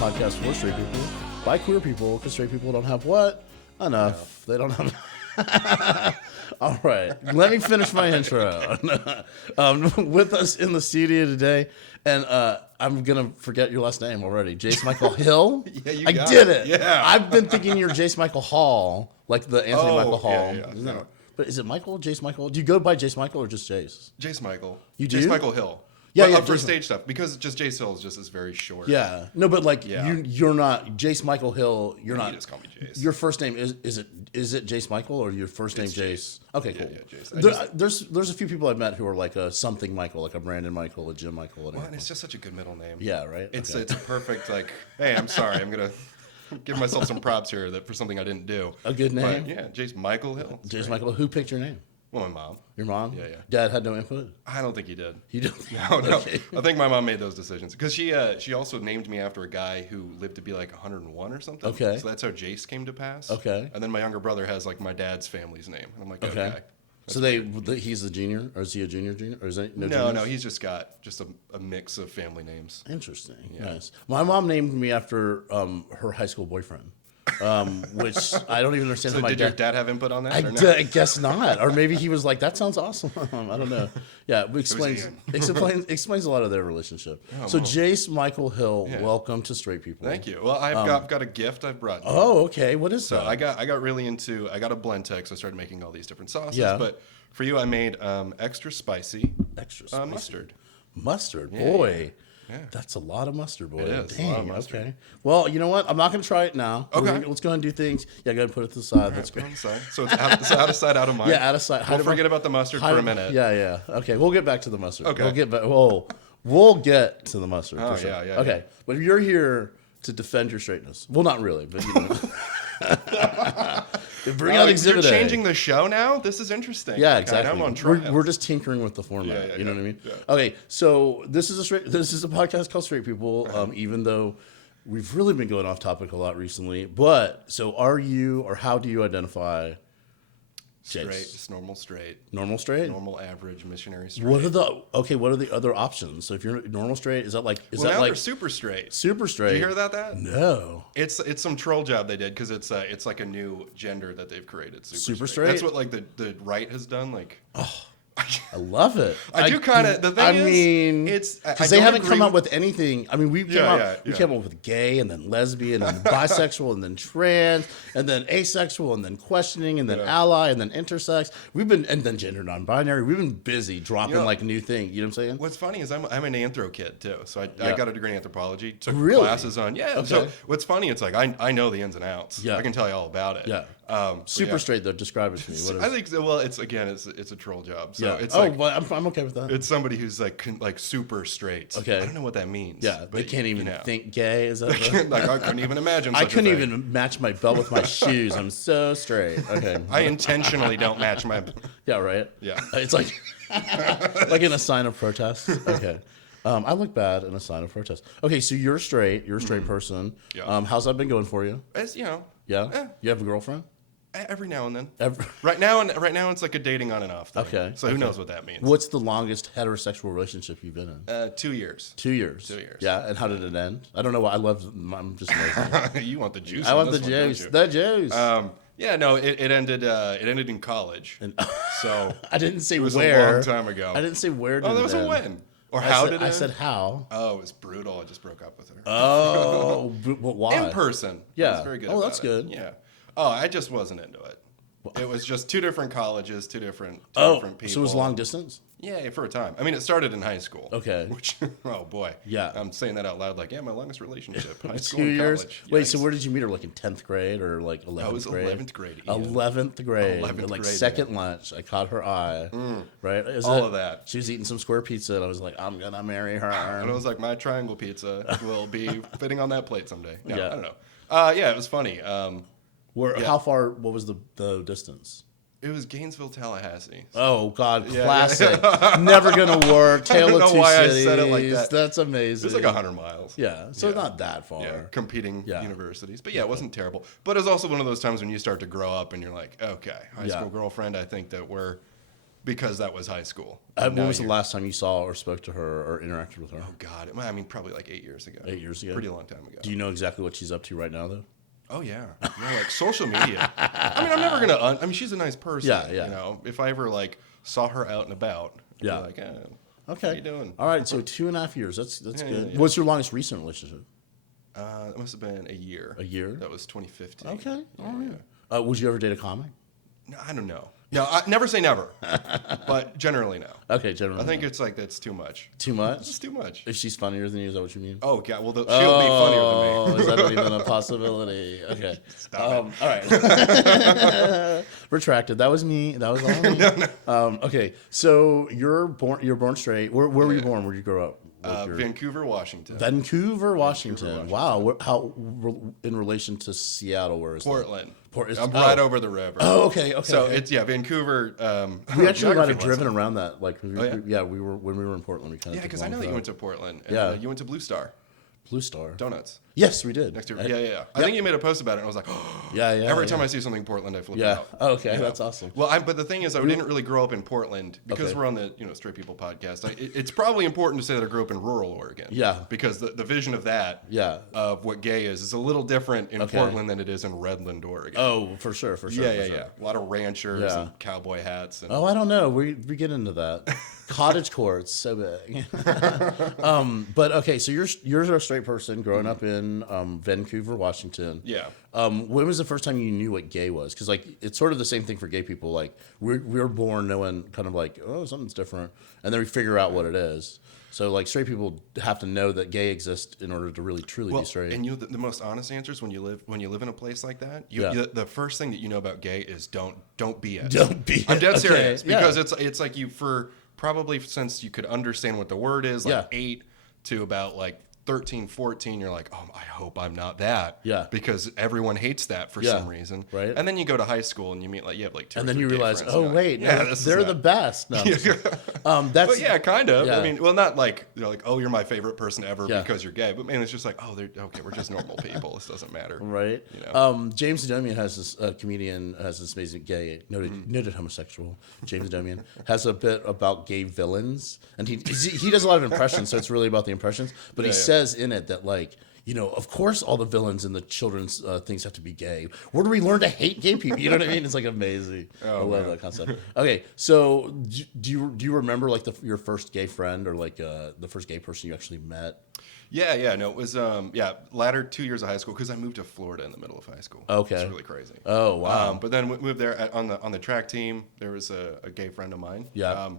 Podcast for straight people by queer people, because straight people don't have what? Enough. No. They don't have. All right, let me finish my intro. With us in the studio today, and I'm gonna forget your last name already. Jayce Michael Hill. Yeah, you I got did it. Yeah, I've been thinking you're Jayce Michael Hall, like the Anthony Michael Hall. Yeah. No. But is it Michael? Jayce Michael? Do you go by Jayce Michael or just Jayce? Jayce Michael. You do? Jayce Michael Hill. Yeah, for stage stuff, because just Jayce Hill is just very short. Yeah, no, but like you're not Jayce Michael Hill. You're not. You just call me Jayce. Your first name is it Jayce Michael, or your first name Jayce? Okay, cool. Yeah, Jayce. There's a few people I've met who are like a something Michael, like a Brandon Michael, a Jim Michael. And it's just such a good middle name. Yeah, right. It's a perfect like. Hey, I'm sorry. I'm gonna give myself some props here for something I didn't do. A good name. But, yeah, Jayce Michael Hill. Jayce Michael. Who picked your name? Well, my mom. Your mom? Yeah. Dad had no input? I don't think he did. You did? No. Okay. I think my mom made those decisions. Because she also named me after a guy who lived to be like 101 or something. Okay. So that's how Jayce came to pass. Okay. And then my younger brother has like my dad's family's name. And I'm like, okay. So he's the junior? Or is he a junior? Or is that No, he's just got a mix of family names. Interesting. Yeah. Nice. My mom named me after her high school boyfriend. Which I don't even understand. So how my did your dad have input on that? I guess not, or maybe he was like, "That sounds awesome." I don't know. Yeah, it explains a lot of their relationship. Oh, so wow. Jayce Michael Hill, welcome to Straight People. Thank you. Well, I've got a gift I've brought you. Oh, okay. What is that? I got really into. I got a blend tech, so I started making all these different sauces. Yeah. But for you, I made extra spicy. Mustard. Mustard, Yeah, boy. Yeah. That's a lot of mustard, boy. It is. Dang, A lot of mustard. Okay. Well, you know what? I'm not going to try it now. Okay. Let's go ahead and do things. Yeah, go ahead and put it to the side. That's great. So it's out of sight, out of mind. Yeah, out of sight. We'll forget about the mustard for a minute. Yeah. Okay, we'll get back to the mustard. Okay. We'll get to the mustard. Oh, for sure. yeah. Okay, but if you're here to defend your straightness, well, not really, but you know. Bring out Exhibit You're A. changing the show now? This is interesting. Yeah, Okay, exactly. I'm on trial. We're just tinkering with the format. Yeah, you know what I mean? Yeah. Okay, so this is a podcast called Straight People. Even though we've really been going off topic a lot recently, but so are you, or how do you identify? Straight, Jayce? just normal straight. Normal straight? Normal average missionary straight. What are the other options? So if you're normal straight, is that like they're super straight. Super straight? Did you hear about that? No. It's some troll job they did, because it's like a new gender that they've created. Super straight? That's what like the right has done. Like, I love it. I do kind of. The thing mean, it's because they haven't come up with anything. I mean, we came up with gay, and then lesbian, and then bisexual, and then trans, and then asexual, and then questioning, and then ally, and then intersex. And then gender non-binary. We've been busy dropping like new things. You know what I'm saying? What's funny is I'm an anthro kid too, so I got a degree in anthropology. Took Really? classes on Okay. So what's funny? It's like I know the ins and outs. Yeah. I can tell you all about it. Yeah. Super straight though. Describe it to me. What is I think so, well, it's a troll job. So it's well, I'm okay with that. It's somebody who's like super straight. Okay. I don't know what that means. Yeah, they can't even think gay. Is that I couldn't even imagine. I couldn't even match my belt with my shoes. I'm so straight. Okay. I intentionally don't match my. Yeah. Right. Yeah. It's like in a sign of protest. Okay. I look bad in a sign of protest. Okay, so you're straight. You're a straight person. Yeah. How's that been going for you? It's Yeah. Eh. You have a girlfriend? Every now and then. Right now it's like a dating on and off thing. Okay. So who knows what that means? What's the longest heterosexual relationship you've been in? 2 years. 2 years. 2 years. Yeah. And how did it end? I don't know. I'm just amazing. You want the juice? I want the juice. The juice. Yeah. No. It ended. It ended in college. So I didn't say it was where. a long time ago. I didn't say where. That was a when. Or how did it? I said how. Oh, it was brutal. I just broke up with her. Oh, but why? In person. Yeah. I was very good. Oh, that's good. Yeah. Oh, I just wasn't into it. It was just two different colleges, two different people. So it was long distance? Yeah, for a time. I mean, it started in high school. Okay. Which, oh boy. Yeah. I'm saying that out loud like, yeah, my longest relationship. High school 2 and years? college. Wait, Yikes. so where did you meet her? Like in 10th grade or like 11th grade? It was 11th grade. Ian. 11th grade. 11th like grade, second lunch. I caught her eye. Right? All of that. She was eating some square pizza and I was like, I'm going to marry her. And I was like, my triangle pizza will be fitting on that plate someday. No, Yeah. I don't know. Yeah, it was funny. How far, what was the distance? It was Gainesville, Tallahassee. Oh God, Yeah, classic. Never gonna work. Tale of know two why cities. I said it like that. That's amazing. It was like 100 miles. Yeah, so not that far. Yeah, competing Yeah. universities. But yeah, it wasn't terrible. But it was also one of those times when you start to grow up and you're like, okay, high Yeah. school girlfriend, I think that because that was high school. When was the last time you saw or spoke to her or interacted with her? Oh, God. I mean, probably like 8 years ago. 8 years ago? Pretty long time ago. Do you know exactly what she's up to right now, though? Oh, yeah. Like social media. I mean, I'm never going to... I mean, she's a nice person. Yeah. You know, if I ever, like, saw her out and about, I'd be like, Okay. what are you doing? All right, so 2.5 years. That's good. yeah. What's your longest recent relationship? It must have been a year. A year? That was 2015. Okay. All right. Would you ever date a comic? No, I don't know. No, I never say never, but generally no. Okay, generally. I think it's like that's too much. Too much? It's too much. If she's funnier than you, is that what you mean? Oh, God. Well, she'll be funnier than me. Oh, is that even a possibility? Okay. Stop All right. Retracted. That was me. That was all me. No. Okay. So you're born straight. Where were you born? Where'd you grow up? Vancouver, Washington. Vancouver, Washington. Wow. How in relation to Seattle? Where is Portland. That? I'm right over the river. Oh, okay. So it's Vancouver. We actually might have geography driven lesson. around that. Like, Oh, yeah? we were when we were in Portland. We kind of Yeah, because I know that you went to Portland. And, Yeah. you went to Blue Star Blue Star Donuts. Yes, we did. Next to yeah. I think you made a post about it, and I was like, Yeah. Every time I see something in Portland, I flip Yeah. out. Oh, okay, You know? that's awesome. Well, but the thing is, I didn't really grow up in Portland because Okay. we're on the Straight People podcast. It's probably important to say that I grew up in rural Oregon. Yeah. Because the vision of that, Yeah. of what gay is a little different in Okay. Portland than it is in Redland, Oregon. Oh, for sure. Yeah. A lot of ranchers Yeah. and cowboy hats. And, Oh, I don't know. We get into that. Cottage courts, so big. But okay, so you're a straight person growing up in Vancouver, Washington. Yeah. When was the first time you knew what gay was? Because like it's sort of the same thing for gay people. Like we're born knowing kind of like, oh, something's different, and then we figure out what it is. So like straight people have to know that gay exists in order to really truly be straight. And the most honest answer is when you live in a place like that, the first thing that you know about gay is don't be it. Don't be I'm it. dead Okay, serious because yeah. it's like you for probably since you could understand what the word is, like Yeah. 8 to about like 13, 14, you're like, oh, I hope I'm not that. Yeah. Because everyone hates that for Yeah. some reason. Right. And then you go to high school and you meet you have like 2 and or then 3 you gay realize, friends, oh and you're wait, like, no, they're the best. No, that's but yeah, kind of. Yeah. I mean, well, not like oh, you're my favorite person ever Yeah. because you're gay, but man, it's just like, oh, okay, we're just normal people. This doesn't matter, right. You know? James Adomian has this comedian has this amazing gay noted homosexual. James Adomian has a bit about gay villains, and he does a lot of impressions, so it's really about the impressions. But he says in it that like, of course all the villains in the children's things have to be gay. Where do we learn to hate gay people? You know what I mean? It's like amazing. I love that concept. Okay, so do you remember like your first gay friend or like the first gay person you actually met? Yeah. No, it was latter 2 years of high school because I moved to Florida in the middle of high school. Okay, it's really crazy. Oh wow. But then we moved there on the track team. There was a gay friend of mine. Yeah.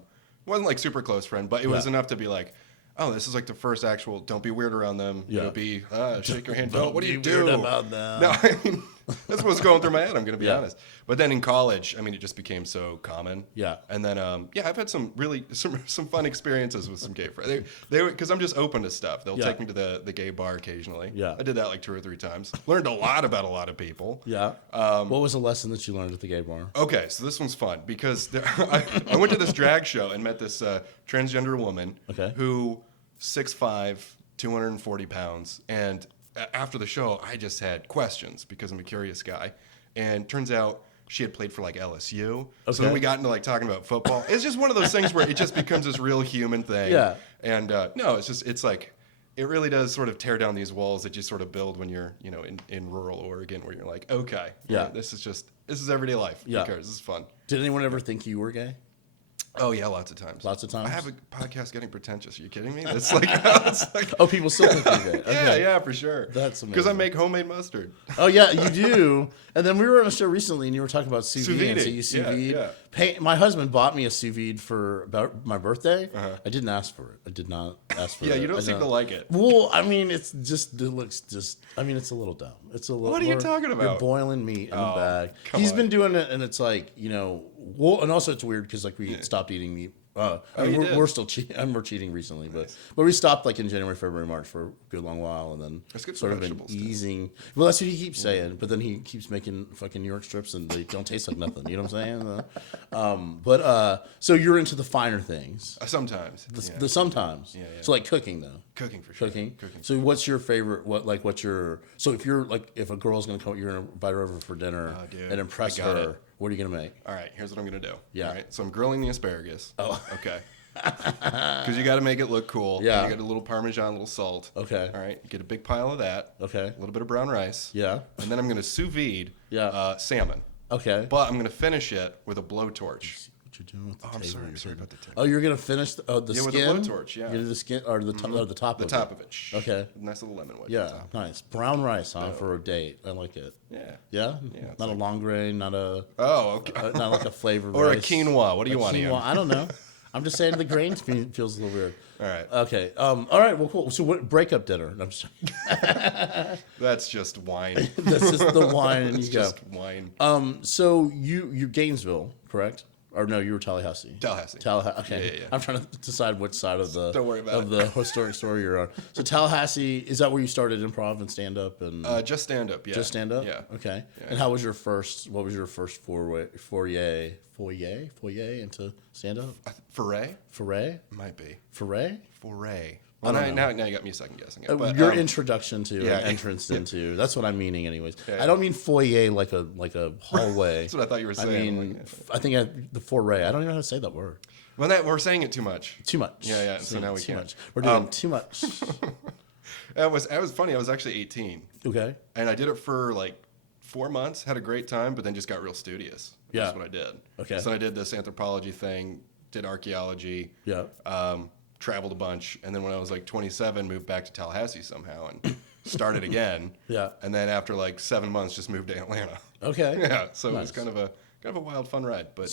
Wasn't like super close friend, but it was enough to be like, oh, this is like the first actual. Don't be weird around them. Yeah. Be shake your hand. Don't what do be you do weird about them. No, I mean that's what's going through my head. I'm going to be honest. But then in college, I mean, it just became so common. Yeah. And then I've had some fun experiences with some gay friends. They because I'm just open to stuff. They'll take me to the gay bar occasionally. Yeah. I did that like 2 or 3 times. Learned a lot about a lot of people. Yeah. What was a lesson that you learned at the gay bar? Okay, so this one's fun because I went to this drag show and met this transgender woman who 6'5", 240 pounds, and after the show, I just had questions because I'm a curious guy, and turns out she had played for like LSU. Okay. So then we got into like talking about football. It's just one of those things where it just becomes this real human thing. Yeah. And no, it's like it really does sort of tear down these walls that you sort of build when you're in rural Oregon, where you're like, okay, this is everyday life. Yeah. Who cares? This is fun. Did anyone ever think you were gay? Oh yeah, lots of times. Lots of times. I have a podcast getting pretentious. Are you kidding me? It's like, oh, people still think you did. Okay. Yeah, for sure. That's amazing. Because I make homemade mustard. Oh yeah, you do. And then we were on a show recently, and you were talking about sous vide. And so you sous vide. Yeah. My husband bought me a sous vide for about my birthday. I didn't ask for it. I did not ask for it. Yeah, you don't seem to like it. Well, I mean, it looks just. I mean, it's a little dumb. It's a little. What are you talking about? You're boiling meat in a bag. He's been doing it, and it's like, well, and also it's weird because like we stopped eating meat. We're still cheating. We're cheating recently, but we stopped like in January, February, March for a good long while, and then sort of been easing. Well, that's what he keeps saying, but then he keeps making fucking New York strips, and they don't taste like nothing. You know what I'm saying? So you're into the finer things. Sometimes. The sometimes. Yeah. So like cooking though. Cooking for sure. Cooking. So what's your favorite? So if you're like if a girl's gonna come, you're gonna invite her over for dinner and impress her. What are you going to make? All right, here's what I'm going to do. Yeah. All right, so I'm grilling the asparagus. Oh. Okay. Because you got to make it look cool. Yeah. You got a little Parmesan, a little salt. Okay. All right, get a big pile of that. Okay. A little bit of brown rice. Yeah. And then I'm going to sous vide salmon. Okay. But I'm going to finish it with a blowtorch. What you're doing with the I'm sorry about the table. Oh, you're going to finish the skin? with a blowtorch, yeah. You're gonna do the skin or the top The top of it. Okay. Nice little lemon wedge. Yeah, nice. Brown rice, for a date. I like it. Yeah. Yeah? Not a long grain, not a... Oh, okay. Not like a flavored or rice. a quinoa. What do you want, Ian? I don't know. I'm just saying the grain feels a little weird. All right. Okay. All right. Well, cool. So what breakup dinner? I'm just... That's just wine. That's just the wine and you go. Just wine. So you Gainesville, correct? Or no, you were Tallahassee. Tallahassee. Okay. Yeah. I'm trying to decide which side of the Don't worry about the historic story you're on. So Tallahassee, is that where you started improv and stand up and just stand up, yeah. Just stand up? Yeah. Okay. Yeah. And what was your first foray into stand up? Foray? Might be. Foray? Foray. Well, now you got me second guessing it. But, your introduction to and entrance into. That's what I'm meaning, anyways. I don't mean foyer like a hallway. That's what I thought you were saying. I mean, I think the foray. I don't even know how to say that word. Well, we're saying it too much. Too much. Yeah. So now we can't. Much. We're doing too much. It was funny. I was actually 18. Okay. And I did it for like 4 months. Had a great time, but then just got real studious. Yeah. That's what I did. Okay. So I did this anthropology thing. Did archaeology. Yeah. Traveled a bunch, and then when I was like 27, moved back to Tallahassee somehow and started again. Yeah. And then after like 7 months, just moved to Atlanta. Okay. Yeah. So It was kind of a wild, fun ride. But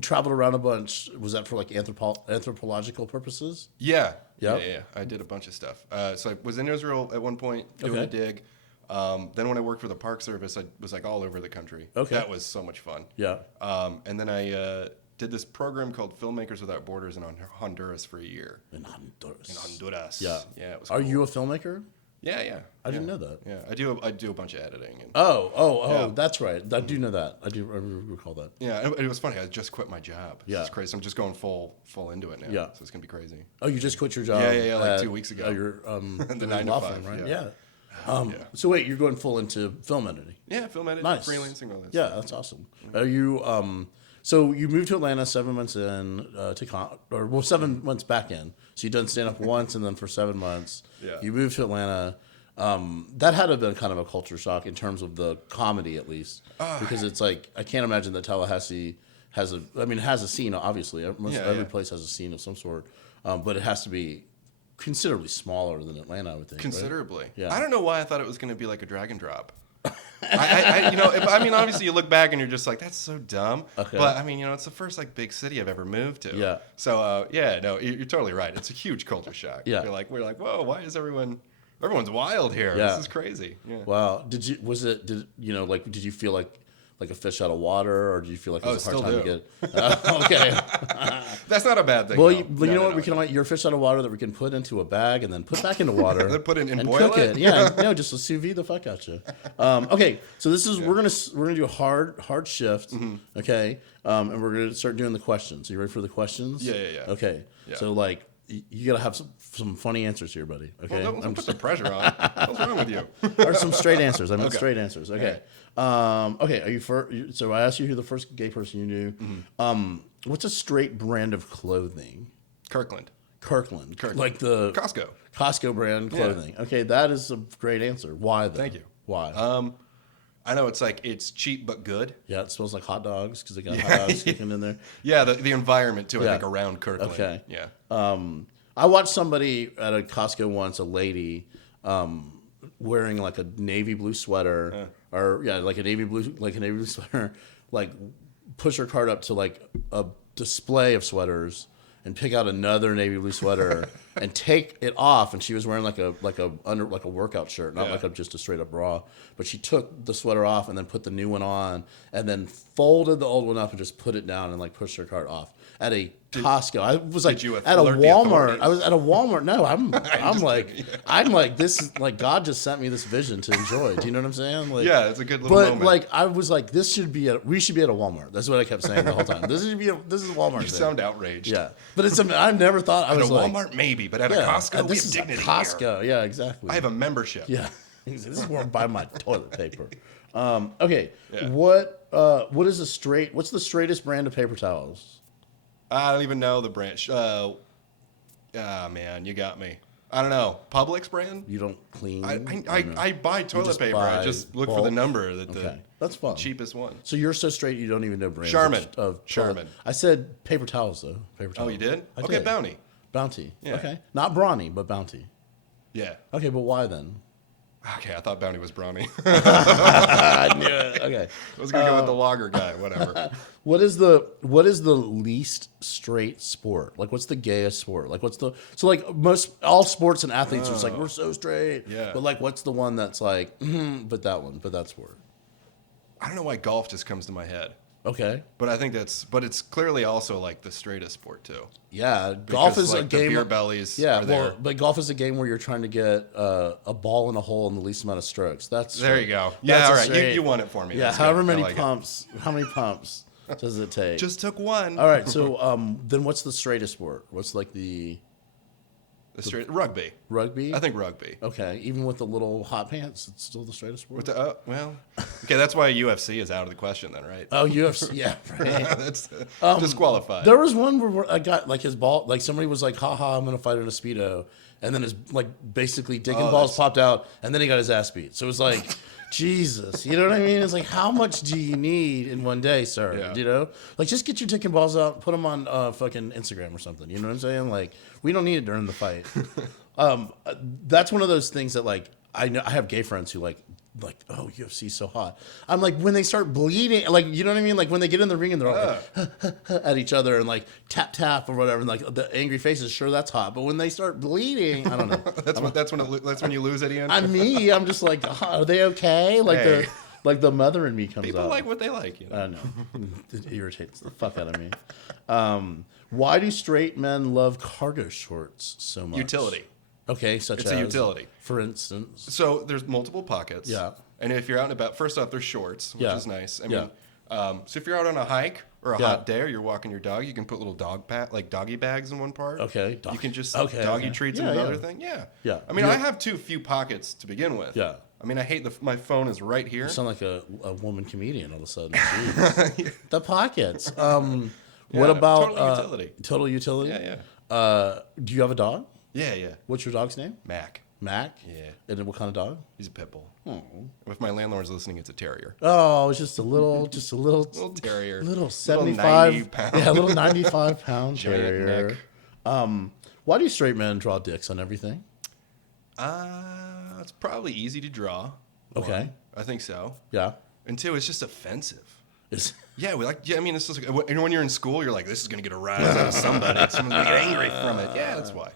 traveled around a bunch. Was that for like anthropological purposes? Yeah. Yep. Yeah. I did a bunch of stuff. So I was in Israel at one point doing a dig. Then when I worked for the Park Service, I was like all over the country. Okay. That was so much fun. Yeah. And then I did this program called Filmmakers Without Borders in Honduras for a year. In Honduras. Yeah. Yeah. It was Are cool. you a filmmaker? Yeah. I didn't know that. Yeah. I do a bunch of editing. And, yeah. That's right. I do know that. I recall that. Yeah. It was funny. I just quit my job. Yeah. It's crazy. I'm just going full into it now. Yeah. So it's going to be crazy. Oh, you just quit your job? Yeah. Like 2 weeks ago. You're the 9 to 5, right? Yeah. So wait, you're going full into film editing? Yeah, film editing, nice. Freelancing, all that. Yeah, that's awesome. Are you so you moved to Atlanta 7 months in 7 months back in. So you done stand up once, and then for 7 months, you moved to Atlanta. That had to have been kind of a culture shock in terms of the comedy, at least, because it's like I can't imagine that Tallahassee has a scene. Obviously, every place has a scene of some sort, but it has to be considerably smaller than Atlanta, I would think. Considerably. Right? Yeah. I don't know why I thought it was going to be like a drag and drop. Obviously you look back and you're just like, that's so dumb. Okay. But it's the first like big city I've ever moved to. Yeah. So you're totally right. It's a huge culture shock. Yeah. We're like, whoa, why is everyone's wild here? Yeah. This is crazy. Yeah. Wow. Did you feel like a fish out of water, or do you feel like it was a hard time to get? Okay. That's not a bad thing. Well, you know what? We can you're a fish out of water that we can put into a bag and then put back into water. Then put it in and boil cook it. Yeah, no, just to sous vide the fuck out you. Okay, so this is we're gonna do a hard shift. Mm-hmm. Okay, and we're gonna start doing the questions. Are you ready for the questions? Yeah. Okay, so like. You gotta have some funny answers here, buddy. Okay, well, don't put the pressure on. What's wrong with you? Or some straight answers. I mean, straight answers. Okay. Right. Okay. Are you first? So I asked you who the first gay person you knew. Mm-hmm. What's a straight brand of clothing? Kirkland. Like the Costco brand clothing. Yeah. Okay, that is a great answer. Why though? Thank you. Why? I know it's cheap but good. Yeah, it smells like hot dogs because they got hot dogs cooking in there. Yeah, the environment too. I think around Kirkland. Okay. Yeah. I watched somebody at a Costco once, a lady, wearing like a navy blue sweater, like a navy blue sweater, like push her cart up to like a display of sweaters and pick out another navy blue sweater and take it off. And she was wearing like a workout shirt, not just a straight up bra. But she took the sweater off and then put the new one on and then folded the old one up and just put it down and like pushed her cart off at a Costco. I was like at a Walmart. I was at a Walmart. No, I'm like this is like God just sent me this vision to enjoy. Do you know what I'm saying? Like, yeah, it's a good little moment. But like I was like, we should be at a Walmart. That's what I kept saying the whole time. This is Walmart. You sound outraged. Yeah, but it's I've never thought I was at a Walmart maybe, but at a Costco we have dignity. Costco, yeah, exactly. I have a membership. Yeah, this is where I buy my toilet paper. Okay, what is what's the straightest brand of paper towels? I don't even know the brand. Man, you got me. I don't know. Publix brand? You don't clean? I buy toilet paper. I just look for the number that's fun. Cheapest one. So you're so straight you don't even know brands. Charmin. I said paper towels though. Paper towels. Oh, you did? I did. did. Bounty. Yeah. Okay. Not Brawny, but Bounty. Yeah. Okay, but why then? Okay, I thought Bounty was Brawny. I knew it. Okay. I was gonna go with the lager guy. Whatever. What is the least straight sport? Like, what's the gayest sport? Like, all sports and athletes are just like, we're so straight. Yeah. But like, what's the one that's like, but that sport? I don't know why golf just comes to my head. Okay. But I think but it's clearly also like the straightest sport too. Yeah, golf is like a game. The beer bellies. Yeah, are there. but golf is a game where you're trying to get a ball in a hole in the least amount of strokes. There you go. Yeah, all right. You won it for me. Yeah, That's however good. many pumps does it take? Just took one. All right. So then, what's the straightest sport? What's like the rugby? Rugby. I think rugby. Okay, even with the little hot pants, it's still the straightest sport. Okay, that's why UFC is out of the question then, right? Oh, UFC, yeah, right. That's disqualified. There was one where I got like his ball, like somebody was like, "Haha, I'm gonna fight in a Speedo," and then his like basically dick and balls popped out, and then he got his ass beat. So it was like, Jesus, you know what I mean? It's like, how much do you need in one day, sir? Yeah. You know, like just get your dick and balls out, put them on fucking Instagram or something. You know what I'm saying? Like, we don't need it during the fight. That's one of those things that like I know I have gay friends who like, oh, UFC's so hot. I'm like, when they start bleeding, like, you know what I mean? Like when they get in the ring and they're all like at each other and like tap or whatever, and like the angry faces, sure, that's hot. But when they start bleeding, I don't know. that's when you lose at the end. I'm just like, are they okay? Like the mother in me comes out. People like what they like. You know? I know. It irritates the fuck out of me. Why do straight men love cargo shorts so much? Utility. Okay, it's a utility. For instance. So there's multiple pockets. Yeah. And if you're out and about, first off, they're shorts, which is nice. I mean, Yeah. So if you're out on a hike or a hot day, or you're walking your dog, you can put little doggy bags in one part. Okay. You can just doggy treats in another thing. Yeah. Yeah. I mean, I have too few pockets to begin with. Yeah. I mean, I hate my phone is right here. You sound like a woman comedian all of a sudden. Jeez. The pockets. What about total utility? Total utility? Yeah, yeah. Do you have a dog? Yeah, yeah. What's your dog's name? Mac. Mac? Yeah. And what kind of dog? He's a pit bull. Oh. If my landlord's listening, it's a terrier. Oh, it's just a little Little terrier. Little 75 90 pound. Yeah, a little 95 pound Giant terrier. neck. Why do straight men draw dicks on everything? It's probably easy to draw. Okay. One, I think so. Yeah. And two, it's just offensive. Yeah, I mean, it's just like, and when you're in school, you're like, this is going to get a rise out of somebody. Someone's going to get angry from it. Yeah, that's why.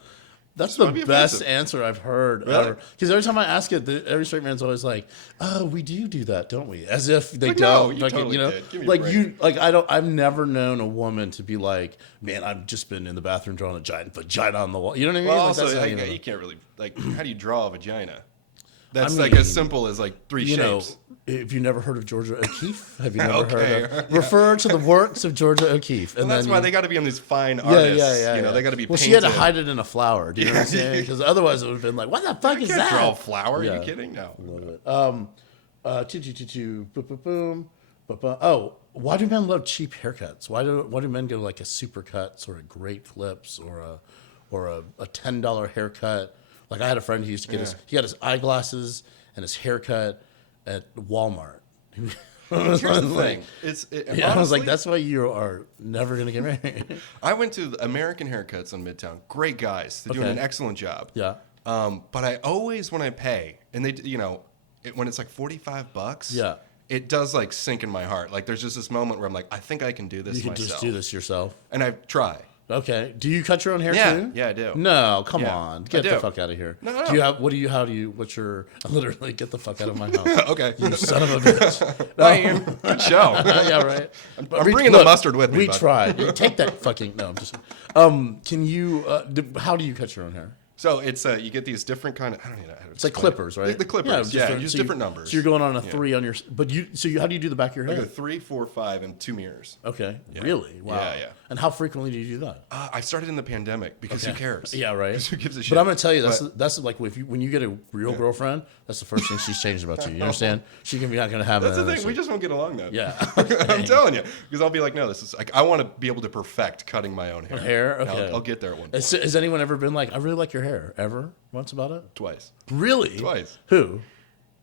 That's the best answer I've heard ever. Because every time I ask it, every straight man's always like, "Oh, we do that, don't we?" As if they don't. No, you totally did. Give me like a you, like I don't. I've never known a woman to be like, "Man, I've just been in the bathroom drawing a giant vagina on the wall." You know what I mean? Well, like, also, you can't really how do you draw a vagina? That's like as simple as like three shapes. If you've never heard of Georgia O'Keeffe, have you never heard of? Refer to the works of Georgia O'Keeffe. And that's why they got to be on these fine artists. Yeah. You know, they got to be. Well, painted. she had to hide it in a flower. Do you know what I'm saying? Because otherwise, it would have been like, "What the fuck is that?" Draw a flower? Are you kidding? No. Love it. Oh, why do men love cheap haircuts? Why do men go like a Supercuts or a Great Clips or a $10 haircut? Like I had a friend who used to get he got his eyeglasses and his haircut at Walmart. Here's the thing. I was like, that's why you are never gonna get married. I went to American Haircuts on Midtown. Great guys. They're doing an excellent job. Yeah. But I always, when I pay, and they, when it's like $45, yeah, it does like sink in my heart. Like there's just this moment where I'm like, I think I can do this myself. You can just do this yourself. And I try. Okay. Do you cut your own hair too? Yeah, I do. No, come on. Get the fuck out of here. No. What's your, literally get the fuck out of my house. Okay. You son of a bitch. No. Good show. Yeah, right. I'm bringing the mustard with me. We tried. Take that fucking, no, I'm just, can you, how do you cut your own hair? So it's you get these different kind of, I don't know how to It's like clippers, right? The clippers, yeah. Use different numbers. So you're going on a 3 on your, how do you do the back of your head? I go 3, 4, 5, and 2 mirrors. Okay. Yeah. Really? Wow. Yeah. And how frequently do you do that? I started in the pandemic because who cares? Yeah, right. Who gives a shit? But I'm going to tell you, that's like when you get a real girlfriend, that's the first thing she's changed about you. You understand? She can be not going to have. That's the thing. We just won't get along though. Yeah. I'm telling you, because I'll be like, no, this is like I want to be able to perfect cutting my own hair. Okay. I'll get there at one point. Has anyone ever been like, I really like your hair? Ever? Once about it? Twice. Really? Twice. Who?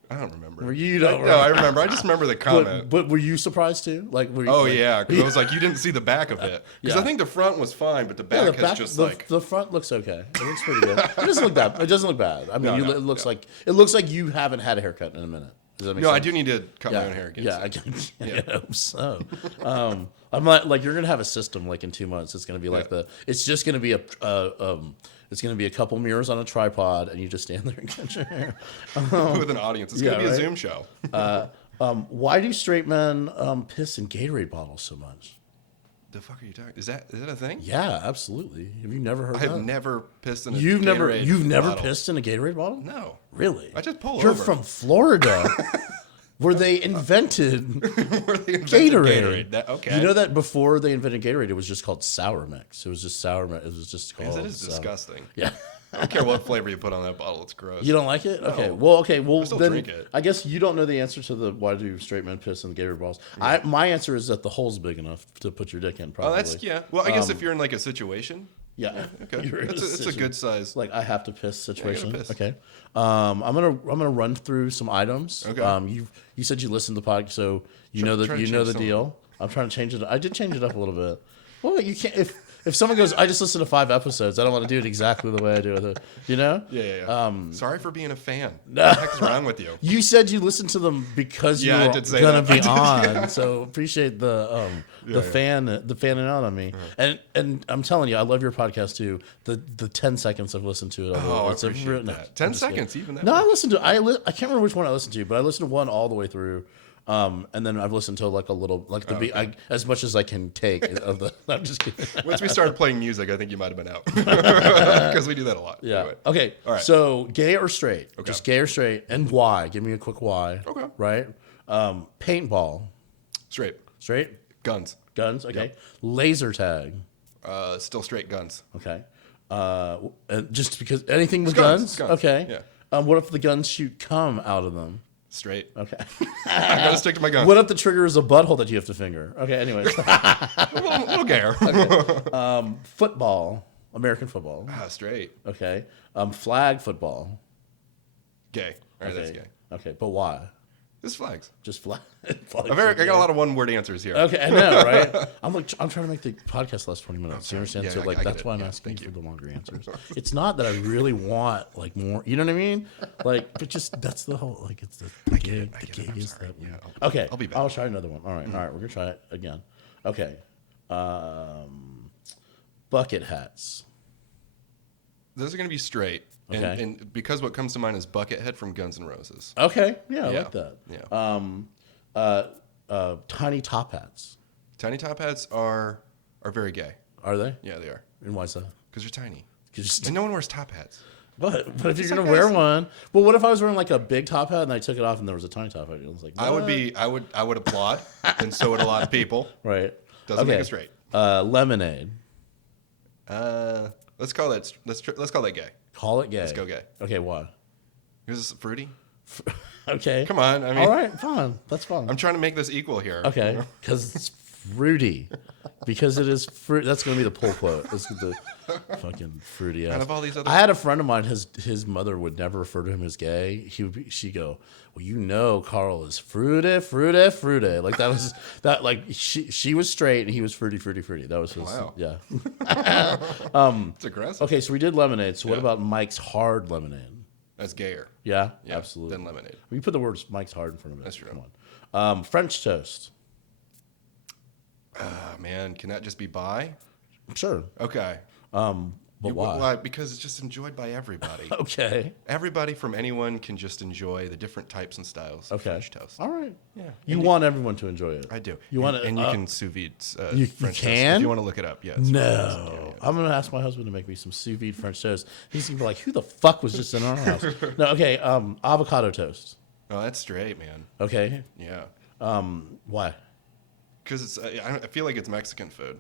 I don't remember. Were you don't? No, I remember. I just remember the comment. But were you surprised too? Like, were you, oh yeah, because I was like, you didn't see the back of it. Because Yeah. I think the front was fine, but the back has just like the front looks okay. It looks pretty good. It doesn't look bad. It doesn't look bad. I mean, No, it looks like you haven't had a haircut in a minute. Does that make no, sense? I do need to cut my own hair again. Yeah, I hope so. I'm like you're gonna have a system like in 2 months. It's gonna be like it's just gonna be it's gonna be a couple mirrors on a tripod, and you just stand there and cut your hair with an audience. It's gonna be a Zoom show. Why do straight men piss in Gatorade bottles so much? The fuck are you talking? Is that a thing? Yeah, absolutely. Have you never heard that? I've never pissed in a You've Gatorade never bottle. pissed in a Gatorade bottle? No. Really? I just pull You're over. from Florida, where they invented Gatorade. Okay. You know that before they invented Gatorade, it was just called Sour Mix. It was just Sour Mix. It was just called. It is disgusting. Yeah. I don't care what flavor you put on that bottle. It's gross. You don't like it? No. Okay. Well, still then drink it. I guess you don't know the answer to the why do straight men piss in the Gatorade bottles. My answer is that the hole's big enough to put your dick in. Probably. Oh, that's Well, I guess if you're in like a situation. Yeah. Okay. It's a good size. Like I have to piss situation. piss. Okay. I'm gonna run through some items. Okay. You said you listened to the podcast, so you know the deal. I'm trying to change it. I did change it up a little bit. Well, you can't if someone goes, I just listened to 5 episodes. I don't want to do it exactly the way I do it. You know? Yeah. Sorry for being a fan. What the heck is wrong with you? You said you listened to them because you were gonna be on. So appreciate the fanning out on me. And I'm telling you, I love your podcast too. The 10 seconds I've listened to it. I appreciate that. 10 seconds, even that. No, I listened to. I can't remember which one I listened to, but I listened to one all the way through. And then I've listened to like a little, like as much as I can take of the. I'm just kidding. Once we started playing music, I think you might have been out because we do that a lot. Yeah. Anyway. Okay. All right. So gay or straight? Okay. Just gay or straight, and why? Give me a quick why. Okay. Right. Paintball. Straight. Straight. Guns. Okay. Yep. Laser tag. Still straight guns. Okay. Just because anything with guns. Okay. Yeah. What if the guns shoot cum out of them? Straight. Okay. I'm gonna stick to my guns. What if the trigger is a butthole that you have to finger? Okay. Anyways. a little gayer. Okay. Football. American football. Straight. Okay. Flag football. Gay. All right, that's gay. Okay, but why? Just flags. Just flags. I got a lot of one-word answers here. Okay, I know, right? I'm trying to make the podcast last 20 minutes. You understand? Yeah, So that's why I'm asking you. for the longer answers. It's not that I really want like more. You know what I mean? Like, but just that's the whole like it's the gig. The gig is that. Yeah, Okay, I'll be back. I'll try another one. All right, we're gonna try it again. Okay, bucket hats. Those are going to be straight. Okay. And because what comes to mind is Buckethead from Guns N' Roses. Okay, yeah, I like that. Yeah. Tiny top hats. Tiny top hats are very gay. Are they? Yeah, they are. And why is that? Because you're tiny. Because And no one wears top hats. But if you're gonna wear one, well, what if I was wearing like a big top hat and I took it off and there was a tiny top hat? I was like, I would applaud, and so would a lot of people. Right. Doesn't make it straight. Lemonade. Let's call that gay. Call it gay. Let's go gay. Okay, why? Because it's fruity. Okay. Come on. I mean, all right, fine. That's fine. I'm trying to make this equal here. Okay, because it's fruity because it is fruit. That's going to be the pull quote. It's the fucking fruity ass. Out of all these other, I had a friend of mine. His mother would never refer to him as gay. She'd go, well, Carl is fruity. Like that was that. Like she was straight and he was fruity. That was his. Wow. Yeah. It's aggressive. Okay, so we did lemonade. So what about Mike's Hard Lemonade? That's gayer. Yeah, absolutely. Then lemonade. We put the words Mike's Hard in front of it. That's true. Come on. French toast. Man, can that just be bi? Sure. Okay. But why? Because it's just enjoyed by everybody. Okay. Everybody from anyone can just enjoy the different types and styles of French toast. All right. Yeah. You want everyone to enjoy it. I do. You want it, and you can sous vide you French can? toast. If you want to look it up, yes. No. I'm going to ask my husband to make me some sous vide French toast. He's going to be like, who the fuck was just in our house? No, okay. Avocado toast. Oh, that's straight, man. Okay. Yeah. Why? Because I feel like it's Mexican food.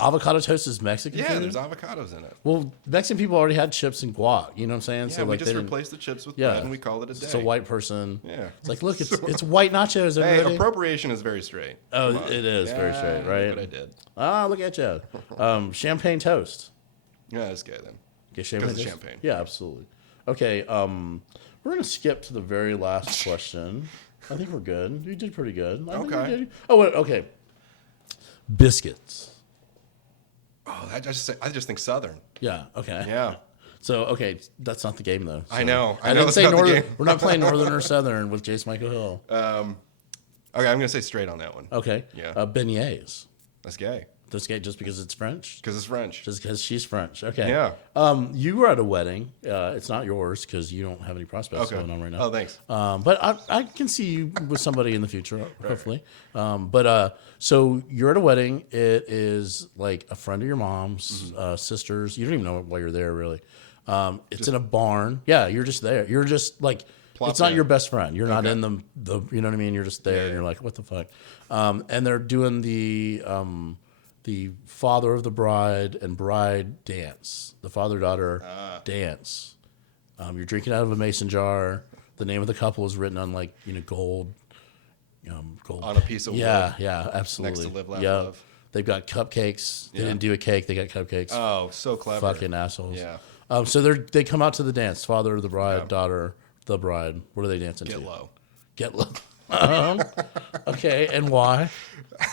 Avocado toast is Mexican food? Yeah, there's avocados in it. Well, Mexican people already had chips and guac. You know what I'm saying? Yeah, so, we just replaced the chips with bread and we call it a day. It's a white person. Yeah. It's like, look, it's white nachos. Everybody. Hey, appropriation is very straight. Oh, it is very straight, right? Look what I did. Ah, look at you. Champagne toast. Yeah, that's gay then. Okay, champagne Because toast? it's champagne. Yeah, absolutely. Okay, we're going to skip to the very last question. I think we're good. You did pretty good. Okay. Oh, wait, okay. Biscuits. Oh, I just think Southern. Yeah, okay. Yeah. So, okay, that's not the game, though. So I know. I didn't that's say not the Northern. game. We're not playing Northern or Southern with Jayce Michael Hill. Okay, I'm going to say straight on that one. Okay. Yeah. Beignets. That's gay. That's gay just because it's French? Because it's French. Just because she's French. Okay. Yeah. You were at a wedding. It's not yours because you don't have any prospects going on right now. Oh, thanks. But I can see you with somebody in the future, hopefully. So you're at a wedding. It is like a friend of your mom's, sister's. You don't even know why you're there, really. It's in a barn. Yeah, you're just there. You're just like, it's not your best friend. You're not in the you know what I mean? You're just there and you're like, what the fuck? And they're doing the father of the bride and bride dance, the father-daughter dance. You're drinking out of a mason jar. The name of the couple is written on gold. Gold On a piece of wood. Yeah, absolutely. Next to live, laugh, love. They've got cupcakes. They didn't do a cake. They got cupcakes. Oh, so clever. Fucking assholes. Yeah. So they come out to the dance. Father of the bride, daughter, the bride. What are they dancing to? Get low. Get low. Okay, and why?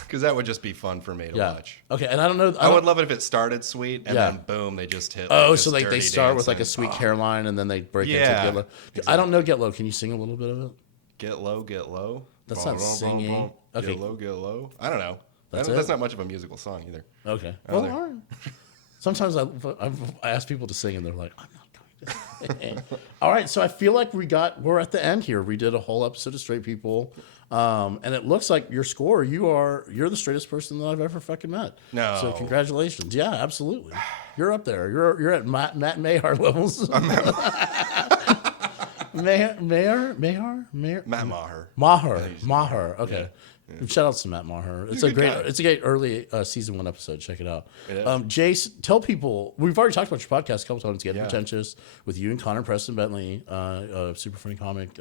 Because that would just be fun for me to watch. Okay, and I don't know. I would love it if it started sweet and then boom, they just hit. Oh, like, so like they start with like a sweet Caroline and then they break into Get Low. Exactly. I don't know Get Low. Can you sing a little bit of it? Get low, get low. That's not singing. Okay. Get low, get low. I don't know. That's not much of a musical song either. Okay. Well, all right. Sometimes I ask people to sing and they're like, I'm not going to. All right, so I feel like we're at the end here. We did a whole episode of Straight People. And it looks like your score, you're the straightest person that I've ever fucking met. No. So congratulations. Yeah, absolutely. You're up there. You're at Matt Mahar levels. Matt Maher. Maher. Okay. Yeah. Shout out to Matt Maher. It's a great early season 1 episode. Check it out. Jayce, tell people, we've already talked about your podcast a couple times. Getting Pretentious with you and Connor Preston Bentley, super funny comic,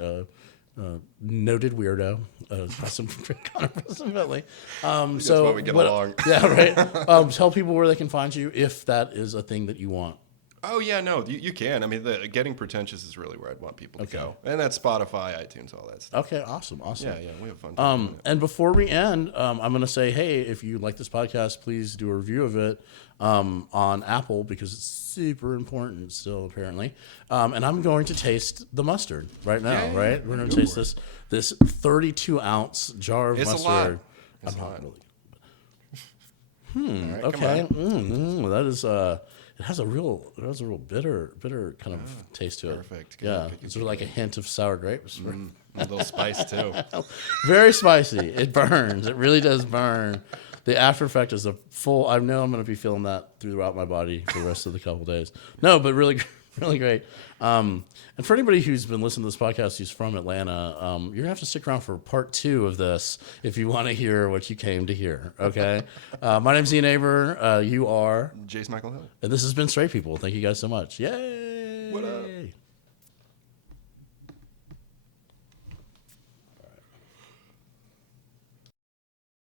noted weirdo, Connor Preston Bentley. That's why we get along. Yeah, right. Tell people where they can find you if that is a thing that you want. Oh, yeah, no, you can. I mean, Getting Pretentious is really where I'd want people to go. And that's Spotify, iTunes, all that stuff. Okay, awesome. Yeah, we have fun. And before we end, I'm going to say, hey, if you like this podcast, please do a review of it on Apple because it's super important still, apparently. And I'm going to taste the mustard right now, right? We're going to taste this 32-ounce jar of mustard. A lot. It's a lot. Really. Right, okay. That is it has a real bitter kind of taste to it. Perfect. Yeah. It's sort of like a hint of sour grapes. A little spice too. Very spicy. It burns. It really does burn. The after effect is a full. I know I'm going to be feeling that throughout my body for the rest of the couple days. No, but really, really great. And for anybody who's been listening to this podcast who's from Atlanta, you're going to have to stick around for part 2 of this if you want to hear what you came to hear, okay? My name's Ian Aber. You are? Jayce Michael Hill. And this has been Straight People. Thank you guys so much. Yay! What up?